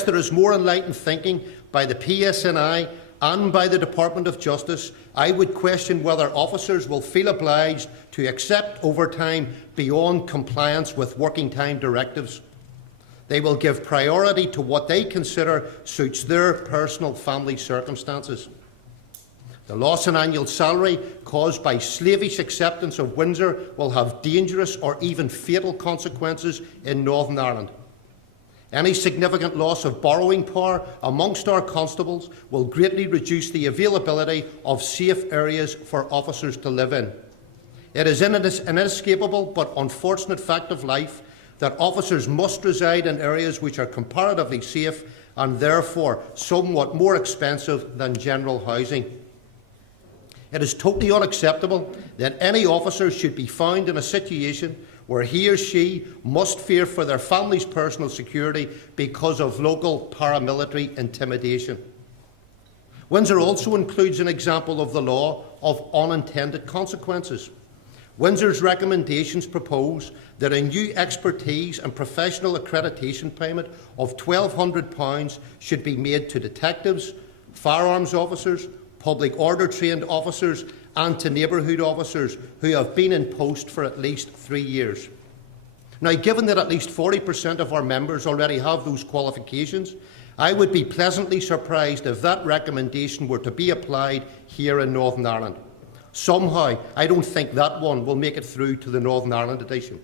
There is more enlightened thinking by the PSNI and by the Department of Justice, I would question whether officers will feel obliged to accept overtime beyond compliance with working time directives. They will give priority to what they consider suits their personal family circumstances. The loss in annual salary caused by slavish acceptance of Windsor will have dangerous or even fatal consequences in Northern Ireland. Any significant loss of borrowing power amongst our constables will greatly reduce the availability of safe areas for officers to live in. It is an inescapable but unfortunate fact of life that officers must reside in areas which are comparatively safe and therefore somewhat more expensive than general housing. It is totally unacceptable that any officer should be found in a situation where he or she must fear for their family's personal security because of local paramilitary intimidation. Windsor also includes an example of the law of unintended consequences. Windsor's recommendations propose that a new expertise and professional accreditation payment of £1,200 should be made to detectives, firearms officers, public order trained officers and to neighbourhood officers who have been in post for at least 3 years. Now, given that at least 40% of our members already have those qualifications, I would be pleasantly surprised if that recommendation were to be applied here in Northern Ireland. Somehow, I don't think that one will make it through to the Northern Ireland edition.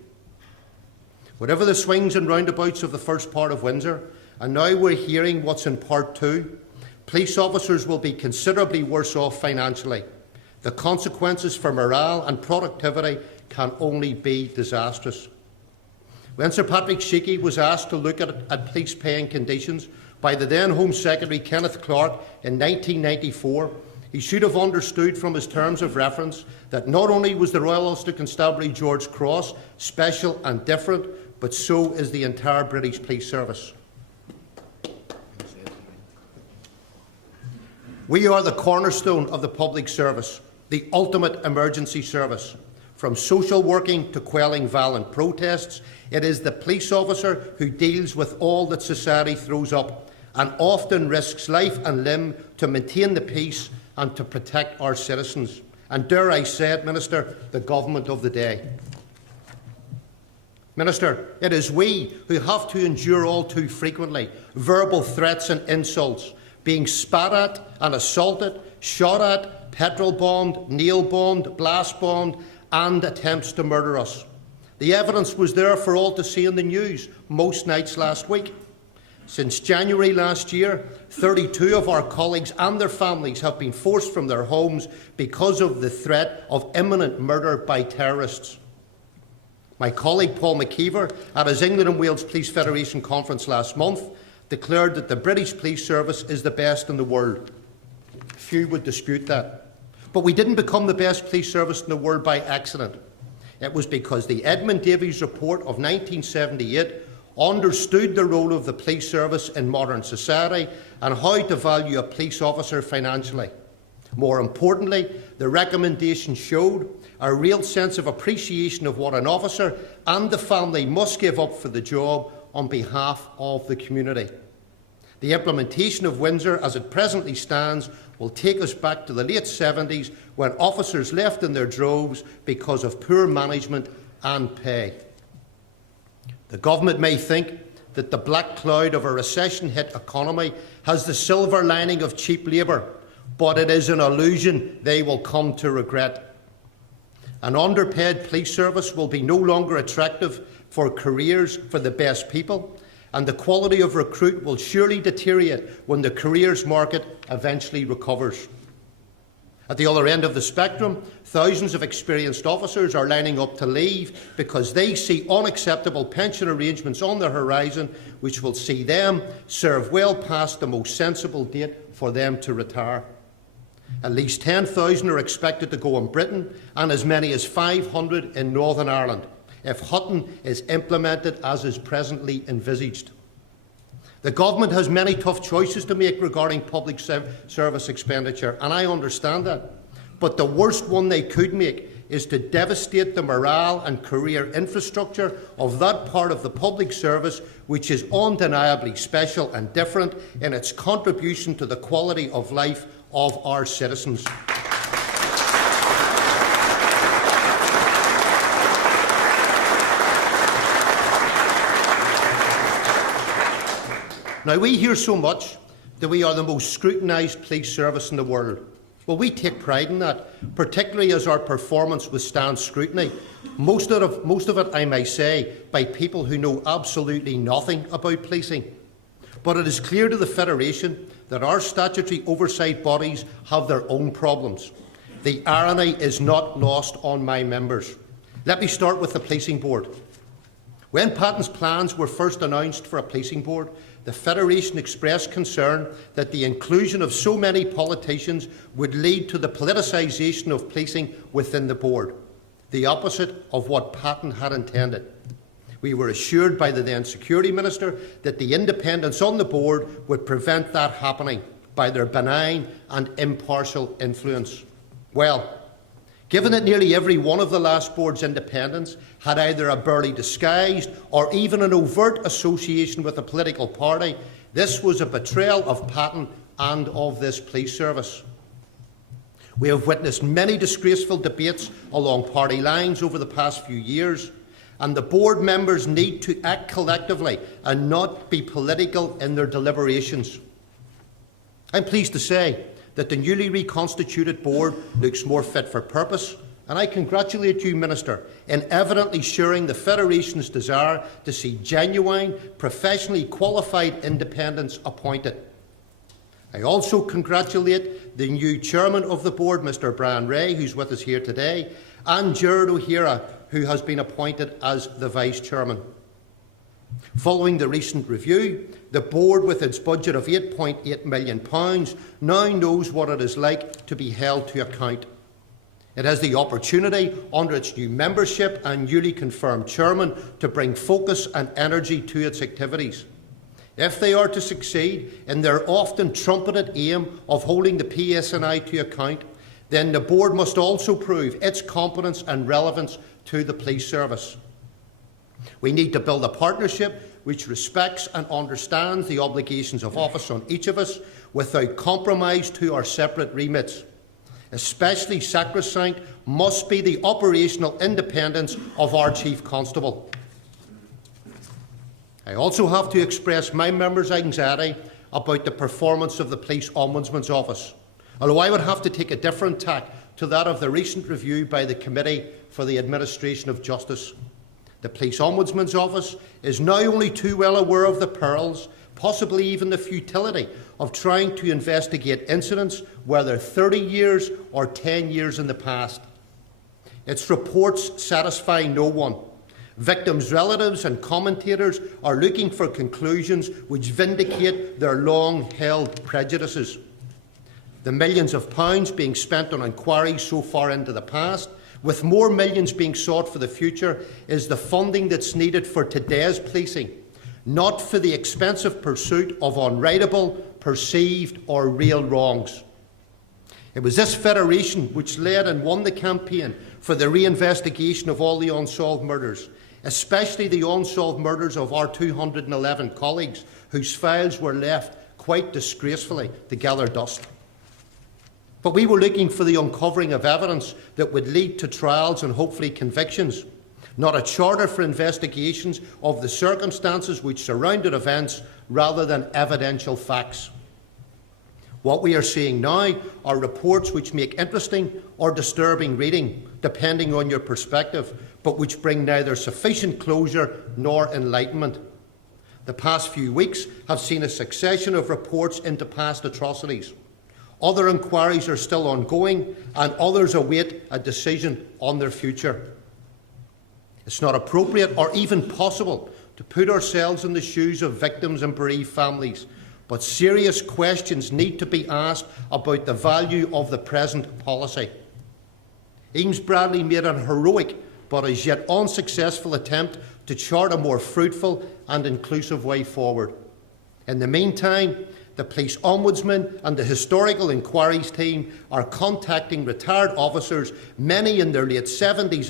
Whatever the swings and roundabouts of the first part of Windsor, and now we're hearing what's in part two, police officers will be considerably worse off financially. The consequences for morale and productivity can only be disastrous. When Sir Patrick Sheehy was asked to look at police paying conditions by the then Home Secretary Kenneth Clarke in 1994, he should have understood from his terms of reference that not only was the Royal Ulster Constabulary George Cross special and different, but so is the entire British Police Service. We are the cornerstone of the public service, the ultimate emergency service. From social working to quelling violent protests, it is the police officer who deals with all that society throws up and often risks life and limb to maintain the peace and to protect our citizens. And dare I say it, Minister, the government of the day. Minister, it is we who have to endure all too frequently verbal threats and insults, being spat at and assaulted, shot at, petrol bombed, nail bombed, blast bombed, and attempts to murder us. The evidence was there for all to see in the news most nights last week. Since January last year, 32 of our colleagues and their families have been forced from their homes because of the threat of imminent murder by terrorists. My colleague Paul McKeever, at his England and Wales Police Federation conference last month, declared that the British Police Service is the best in the world. Few would dispute that. But we didn't become the best police service in the world by accident. It was because the Edmund Davies report of 1978 understood the role of the police service in modern society and how to value a police officer financially. More importantly, the recommendation showed a real sense of appreciation of what an officer and the family must give up for the job on behalf of the community. The implementation of Windsor as it presently stands will take us back to the late 70s when officers left in their droves because of poor management and pay. The government may think that the black cloud of a recession-hit economy has the silver lining of cheap labour, but it is an illusion they will come to regret. An underpaid police service will be no longer attractive for careers for the best people, and the quality of recruit will surely deteriorate when the careers market eventually recovers. At the other end of the spectrum, thousands of experienced officers are lining up to leave because they see unacceptable pension arrangements on the horizon which will see them serve well past the most sensible date for them to retire. At least 10,000 are expected to go in Britain and as many as 500 in Northern Ireland, if Hutton is implemented as is presently envisaged. The government has many tough choices to make regarding public service expenditure, and I understand that. But the worst one they could make is to devastate the morale and career infrastructure of that part of the public service which is undeniably special and different in its contribution to the quality of life of our citizens. Now, we hear so much that we are the most scrutinised police service in the world. Well, we take pride in that, particularly as our performance withstands scrutiny. Most of it, I may say, by people who know absolutely nothing about policing. But it is clear to the Federation that our statutory oversight bodies have their own problems. The irony is not lost on my members. Let me start with the Policing Board. When Patton's plans were first announced for a policing board, the Federation expressed concern that the inclusion of so many politicians would lead to the politicisation of policing within the board, the opposite of what Patton had intended. We were assured by the then Security Minister that the independence on the board would prevent that happening by their benign and impartial influence. Well, given that nearly every one of the last board's independents had either a barely disguised or even an overt association with a political party, this was a betrayal of Patton and of this police service. We have witnessed many disgraceful debates along party lines over the past few years, and the board members need to act collectively and not be political in their deliberations. I'm pleased to say that the newly reconstituted board looks more fit for purpose, and I congratulate you, Minister, in evidently sharing the Federation's desire to see genuine, professionally qualified independents appointed. I also congratulate the new chairman of the board, Mr Brian Ray, who's with us here today, and Gerard O'Hara, who has been appointed as the vice chairman. Following the recent review, the board, with its budget of £8.8 million, now knows what it is like to be held to account. It has the opportunity, under its new membership and newly confirmed chairman, to bring focus and energy to its activities. If they are to succeed in their often trumpeted aim of holding the PSNI to account, then the board must also prove its competence and relevance to the police service. We need to build a partnership which respects and understands the obligations of office on each of us without compromise to our separate remits. Especially sacrosanct must be the operational independence of our Chief Constable. I also have to express my members' anxiety about the performance of the Police Ombudsman's Office, although I would have to take a different tack to that of the recent review by the Committee for the Administration of Justice. The Police Ombudsman's Office is now only too well aware of the perils, possibly even the futility, of trying to investigate incidents, whether 30 years or 10 years in the past. Its reports satisfy no one. Victims' relatives and commentators are looking for conclusions which vindicate their long-held prejudices. The millions of pounds being spent on inquiries so far into the past, with more millions being sought for the future, is the funding that's needed for today's policing, not for the expensive pursuit of unrightable, perceived or real wrongs. It was this Federation which led and won the campaign for the reinvestigation of all the unsolved murders, especially the unsolved murders of our 211 colleagues whose files were left quite disgracefully to gather dust. But we were looking for the uncovering of evidence that would lead to trials and hopefully convictions, not a charter for investigations of the circumstances which surrounded events rather than evidential facts. What we are seeing now are reports which make interesting or disturbing reading, depending on your perspective, but which bring neither sufficient closure nor enlightenment. The past few weeks have seen a succession of reports into past atrocities. Other inquiries are still ongoing, and others await a decision on their future. It's not appropriate or even possible to put ourselves in the shoes of victims and bereaved families, but serious questions need to be asked about the value of the present policy. Eames Bradley made an heroic but as yet unsuccessful attempt to chart a more fruitful and inclusive way forward. In the meantime, the Police Ombudsman and the Historical Inquiries team are contacting retired officers, many in their late 70s and